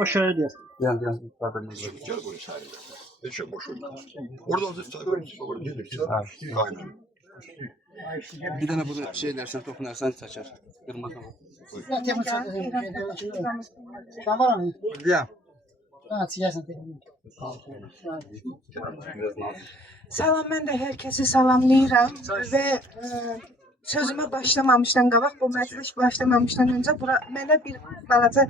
Aşağıya diyor. Yani zaten Gel buraya sen. Ne şey boş ver. Oradan aynen. bir tane bunu şey dersen, tokunarsan saçar. Kırmızı bu. Sen var mı? Ya. Ha, siyaset. Salam, mən də hər kəsi salamlayıram və sözümə başlamamışdan qabaq, bu məclis başlamamışdan öncə mənə bir balaca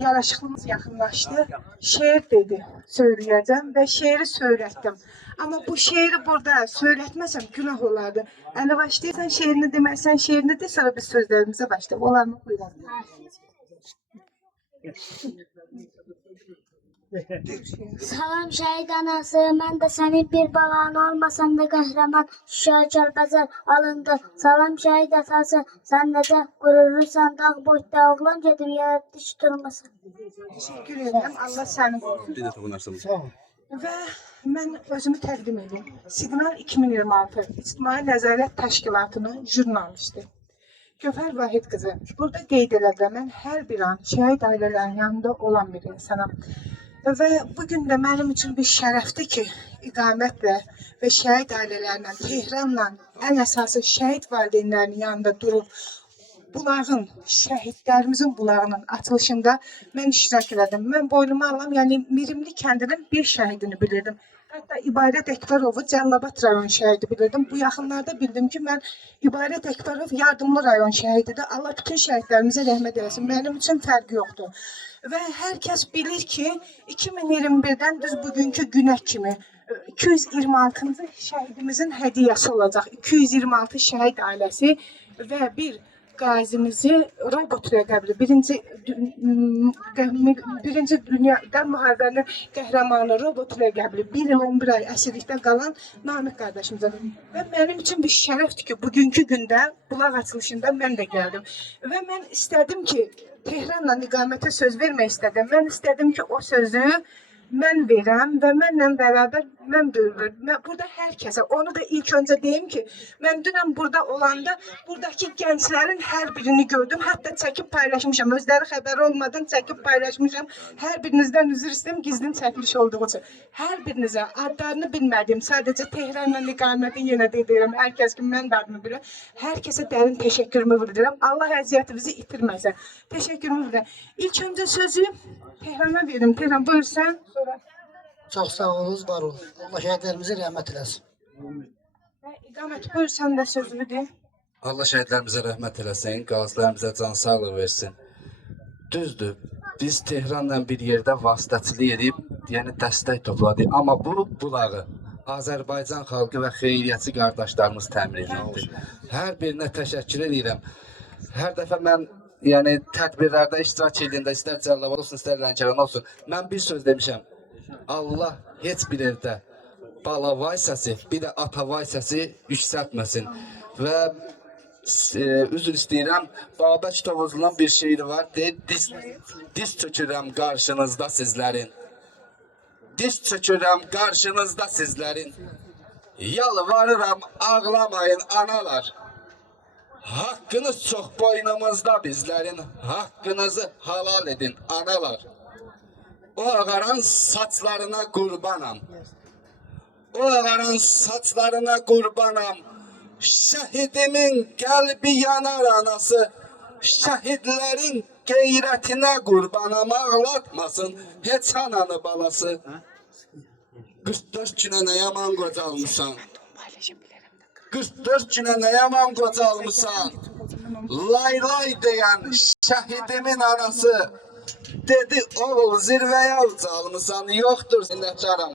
yaraşıqlımız yaxınlaşdı. Şeir dedi, söyləyəcəm və şeiri söylətdim. Amma bu şeiri burada söylətməsəm günah olardı. Əli başlayırsan şeirini deməsən şeirini de, sonra biz sözlərimizə başlayaq. Olar mı? Buyurun. Salam şəhid anası, mən də sənin bir balan olmasan da qəhrəman Şuşa Kəlbəzər alındı. Salam şəhid atası, sən necə qürurlusan dağ boyda oğlan gedib yerə diş durmasın. Teşekkür ederim. Allah səni qorusun. Bir de tokunarsan. Və mən özümü təqdim edim. Siqnal 2026 İctimai Nəzarət Təşkilatının jurnalisti. Gövhər Vahid qızı. Burada qeyd edirəm, mən hər bir an şəhid ailələrinin yanında olan bir insanam. Və bugün də mənim üçün bir şərəfdir ki, iqamətlə və şəhid ailələrlə, Tehranla, ən əsası şəhid valideynlərinin yanında durub, bulağın, şəhidlərimizin bulağının açılışında mən iştirak elədim. Mən boynuma alam, yəni Mirimli kəndinin bir şəhidini bilirdim. Hətta İbarət Əkbərovu Cəllabad rayon şəhidi bilirdim. Bu yaxınlarda bildim ki, mən İbarət Əkbərov yardımlı rayon şəhididir. Allah bütün şəhidlərimizə rəhmət eləsin. Mənim üçün fərqi yoxdur. Və hər kəs bilir ki, 2021-dən düz bugünkü günə kimi 226-cı şəhidimizin hədiyyəsi olacaq. 226 şəhid ailəsi və bir qazimizi robot rəqəbli, birinci dünyada müharibənin qəhrəmanı robot rəqəbli 1 il 11 ay əsirlikdə qalan Namiq qardaşımıza. Və mənim üçün bir şərəfdir ki, bugünkü gündə bulaq açılışında mən də gəldim. Və mən istədim ki, Tehranla iqamətə söz vermək istədim. Mən istədim ki, o sözü mən verəm və mənlə bərabər mən böyüdüm. Burada hər kəsə, onu da ilk öncə deyim ki, mən dünən burada olanda buradakı gənclərin hər birini gördüm. Hətta çəkib paylaşmışam. Özləri xəbəri olmadan çəkib paylaşmışam. Hər birinizdən üzr istəyirəm, gizlin çəkiliş olduğu üçün. Hər birinizə adlarını bilmədiyim, sadəcə Tehranla iqaməti yenə deyirəm. Hər kəs ki, mən də adını bilirəm. Hər kəsə dərin təşəkkürümü bildirirəm. Allah əziyyətimizi itirməsin. Təşəkkürümü bildirirəm. İlk öncə sözü Tehrana verim. Tehran, buyursan. Sonra. Çok sağ olunuz, var olun. Allah şəhidlərimizə rəhmət eləsin. İqamət, buyursan da sözümü de. Allah şəhidlərimizə rəhmət eləsin, qazilərimizə can sağlıq versin. Düzdür, biz Tehranla bir yerdə vasitəçilik edib, yəni dəstək topladıq. Amma bu bulağı Azərbaycan xalqı və xeyriyyəçi qardaşlarımız təmin edildi. Hər birinə təşəkkür edirəm. Hər dəfə mən yəni tədbirlərdə iştirak edəndə, istər Cəllabad olsun, istər Lənkəran olsun, mən bir söz demişəm. Allah heç bir evdə bala vay səsi, bir də ata vay səsi yüksəltməsin. Və üzr istəyirəm, Babək Tovuzlu'nun bir şeiri var, deyir, diz çökürəm qarşınızda sizlərin. Diz çökürəm qarşınızda sizlərin. Yalvarıram, ağlamayın analar. Hakkınız çok boynumuzda bizlerin, hakkınızı halal edin analar. O ağaran saçlarına kurbanam, o ağaran saçlarına kurbanam. Şehidimin kalbi yanar anası, şehitlerin gayretine kurbanam, ağlatmasın hiç ananı balası. 44 güne ne yaman qocalmışsan. 44 güne ne yaman qocalmışsan. Lay lay diyen şehidimin anası dedi, oğul zirveye ucalmışsan, yoktur minnettarım.